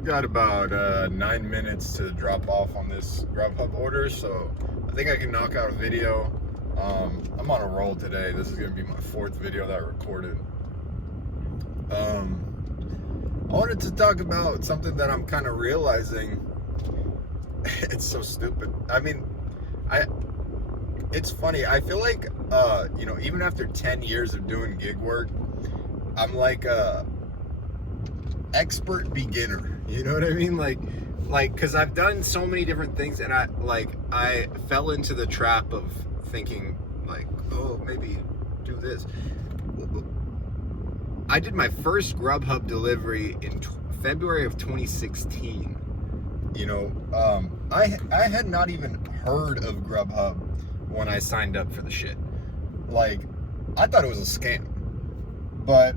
I've got about 9 minutes to drop off on this Grubhub order, so I think I can knock out a video. I'm on a roll today. This is going to be my 4th video that I recorded. I wanted to talk about something that I'm kind of realizing. It's so stupid. I mean, it's funny. I feel like, even after 10 years of doing gig work, I'm like a expert beginner. You know what I mean? Like, because I've done so many different things, and I fell into the trap of thinking like, oh, maybe do this. I did my first Grubhub delivery in February of 2016. I had not even heard of Grubhub when I signed up for the shit. Like, I thought it was a scam, but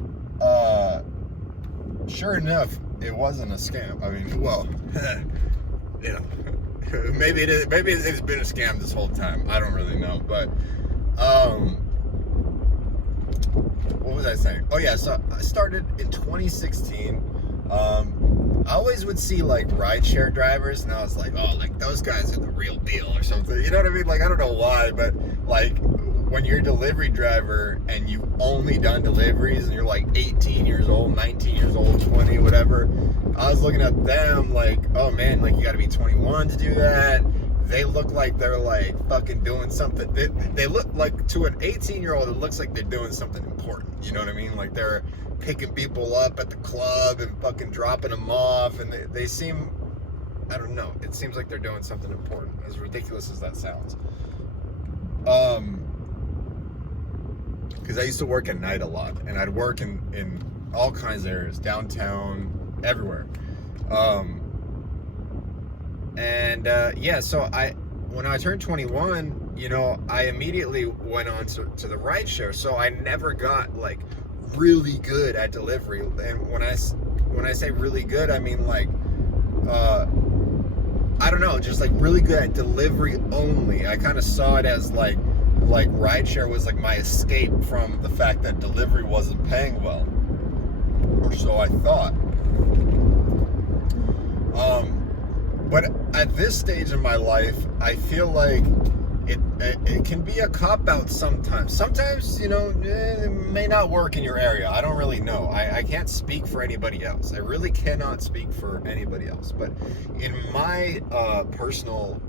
sure enough, it wasn't a scam. I mean, well, maybe it is. Maybe it's been a scam this whole time. I don't really know, but what was I saying? Oh yeah, so I started in 2016. I always would see like rideshare drivers, and I was like, oh, like those guys are the real deal or something. You know what I mean? Like, I don't know why, but like when you're a delivery driver and you've only done deliveries and you're like 18 years old, 19 years old, 20, whatever, I was looking at them like, oh man, like you got to be 21 to do that. They look like they're like fucking doing something. They look like, to an 18-year-old, it looks like they're doing something important. You know what I mean? Like they're picking people up at the club and fucking dropping them off, and they seem, I don't know, it seems like they're doing something important, as ridiculous as that sounds. Because I used to work at night a lot, and I'd work in all kinds of areas, downtown, everywhere. So when I turned 21, I immediately went on to the rideshare. So I never got like really good at delivery. And when I say really good, I mean like, I don't know, just like really good at delivery only. I kind of saw it as like rideshare was like my escape from the fact that delivery wasn't paying well, or so I thought. But at this stage in my life, I feel like it can be a cop-out sometimes. Sometimes, it may not work in your area. I don't really know. I can't speak for anybody else. I really cannot speak for anybody else. But in my personal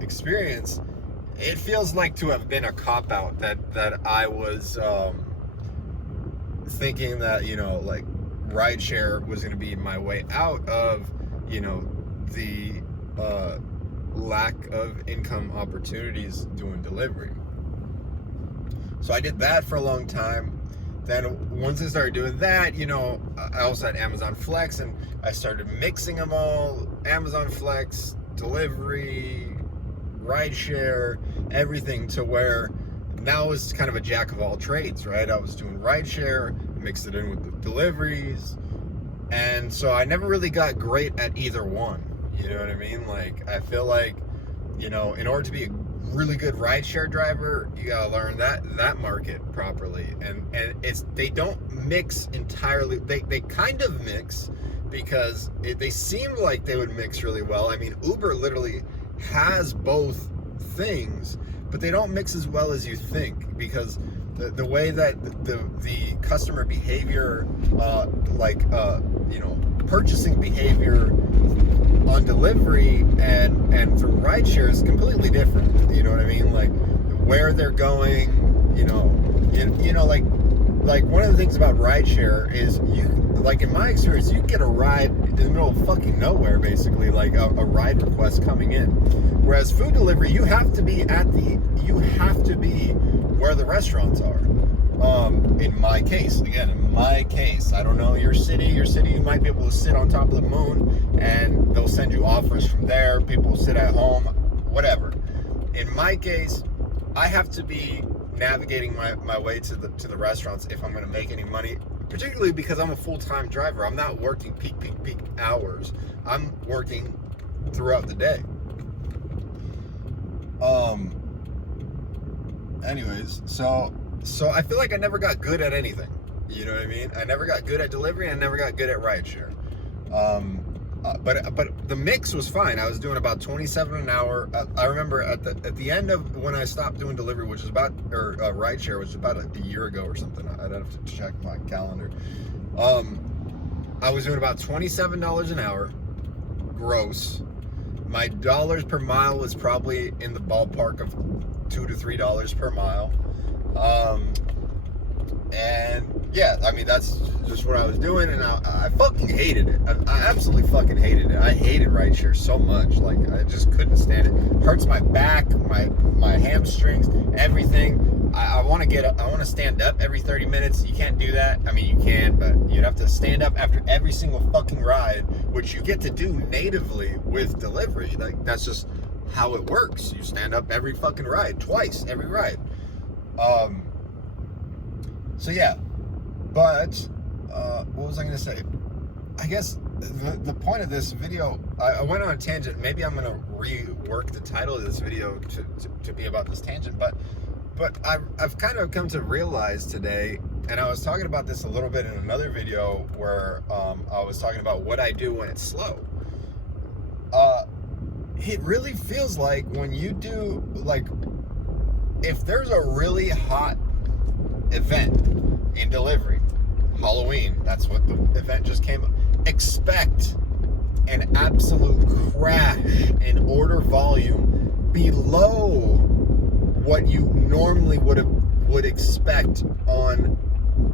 experience, it feels like to have been a cop-out that I was thinking that, like rideshare was going to be my way out of, the lack of income opportunities doing delivery. So I did that for a long time. Then once I started doing that, I also had Amazon Flex, and I started mixing them all. Amazon Flex, delivery, rideshare, everything, to where now it's kind of a jack of all trades, right? I was doing rideshare, mixed it in with the deliveries, and so I never really got great at either one. You know what I mean? Like, I feel like, in order to be a really good rideshare driver, you gotta learn that market properly. And they don't mix entirely. They kind of mix, because they seem like they would mix really well. I mean, Uber literally has both things, but they don't mix as well as you think, because the way that the customer behavior, purchasing behavior on delivery and through rideshare is completely different. You know what I mean? Like where they're going, like one of the things about rideshare is like in my experience, you get a ride in the middle of fucking nowhere, basically, like a ride request coming in. Whereas food delivery, you have to be where the restaurants are. In my case, I don't know your city, you might be able to sit on top of the moon and they'll send you offers from there. People sit at home, whatever. In my case, I have to be navigating my way to the restaurants if I'm going to make any money, particularly because I'm a full-time driver. I'm not working peak hours. I'm working throughout the day. Anyways, so I feel like I never got good at anything. You know what I mean? I never got good at delivery, and I never got good at rideshare. But the mix was fine. I was doing about 27 an hour. I remember at the end of when I stopped doing delivery, which was about, or rideshare, which was about a year ago or something. I'd have to check my calendar. I was doing about $27 an hour gross. My dollars per mile was probably in the ballpark of $2 to $3 per mile. And yeah, I mean, that's just what I was doing, and I fucking hated it. I absolutely fucking hated it. I hated rideshare so much. Like, I just couldn't stand it. Hurts my back, my hamstrings, everything. I want to get up. I want to stand up every 30 minutes. You can't do that. I mean, you can, but you'd have to stand up after every single fucking ride, which you get to do natively with delivery. Like, that's just how it works. You stand up every fucking ride, twice every ride. So yeah, but what was I gonna say? I guess the point of this video, I went on a tangent. Maybe I'm gonna rework the title of this video to be about this tangent. But I've kind of come to realize today, and I was talking about this a little bit in another video where I was talking about what I do when it's slow. It really feels like when you do, like, if there's a really hot event in delivery, Halloween, that's what the event just came up, expect an absolute crash in order volume below what you normally would expect on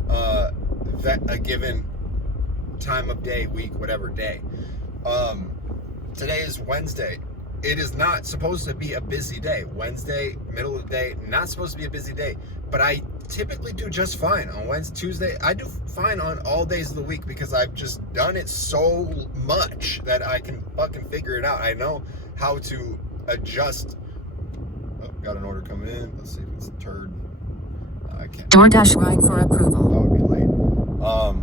a given time of day, week, whatever day. Today is Wednesday. It is not supposed to be a busy day. Wednesday, middle of the day, not supposed to be a busy day. But I typically do just fine on Wednesday, Tuesday. I do fine on all days of the week because I've just done it so much that I can fucking figure it out. I know how to adjust. Oh, got an order coming in. Let's see if it's a turd. I can't. DoorDash ride for approval. That would be late. Oh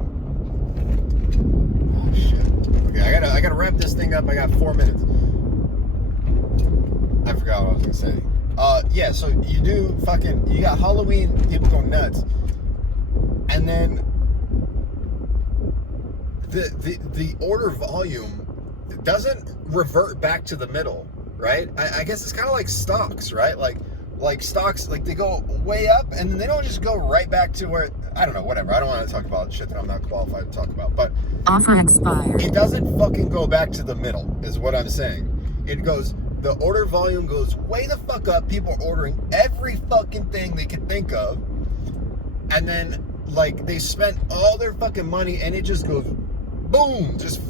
shit. Okay, I gotta wrap this thing up. I got 4 minutes. I forgot what I was gonna say. Yeah, so you got Halloween, people go nuts. And then the order volume doesn't revert back to the middle, right? I guess it's kind of like stocks, right? Like stocks, like they go way up and then they don't just go right back to where, I don't know, whatever. I don't want to talk about shit that I'm not qualified to talk about, but offer expired. It doesn't fucking go back to the middle, is what I'm saying. It goes, the order volume goes way the fuck up. People are ordering every fucking thing they can think of. And then, like, they spent all their fucking money and it just goes, boom, just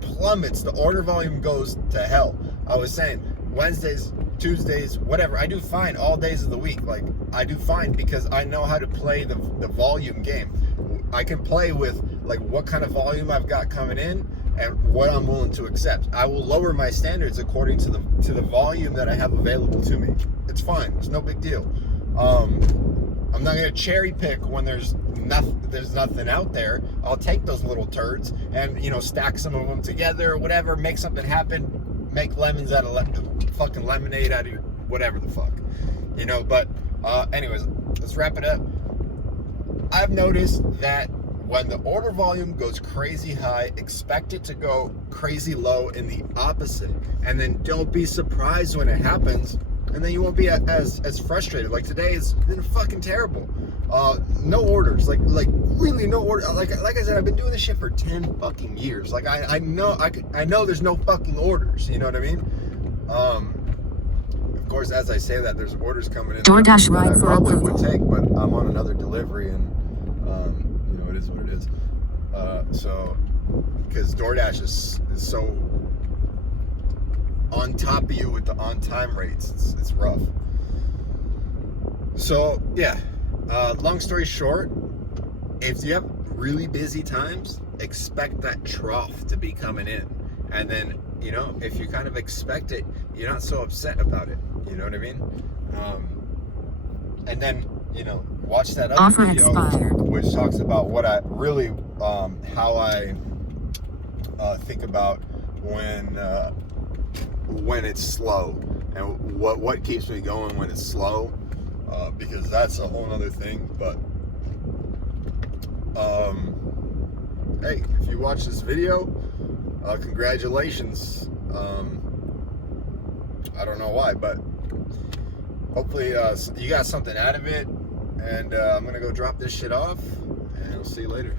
plummets. The order volume goes to hell. I was saying, Wednesdays, Tuesdays, whatever, I do fine all days of the week. Like, I do fine because I know how to play the volume game. I can play with, like, what kind of volume I've got coming in and what I'm willing to accept. I will lower my standards according to the volume that I have available to me. It's fine. It's no big deal. I'm not gonna cherry pick when there's nothing out there. I'll take those little turds and, you know, stack some of them together or whatever, make something happen, make lemons out of fucking lemonade out of whatever the fuck, you know. But anyways, let's wrap it up. I've noticed that when the order volume goes crazy high, expect it to go crazy low in the opposite. And then don't be surprised when it happens. And then you won't be as frustrated. Like today has been fucking terrible. No orders. Like really no order. Like I said, I've been doing this shit for 10 fucking years. Like I know there's no fucking orders. You know what I mean? Of course, as I say that, there's orders coming in. DoorDash ride for approval. I probably approval. would take, but I'm on another delivery and you know, it is what it is. So, because DoorDash is so on top of you with the on-time rates, it's rough. So yeah, long story short, if you have really busy times, expect that trough to be coming in, and then, you know, if you kind of expect it, you're not so upset about it. You know what I mean? And then, you know, watch that other offer video, expired, which talks about what I really, how I think about when it's slow and what keeps me going when it's slow, because that's a whole nother thing. But hey, if you watch this video, Congratulations. I don't know why, but hopefully you got something out of it. And I'm gonna go drop this shit off, and I'll see you later.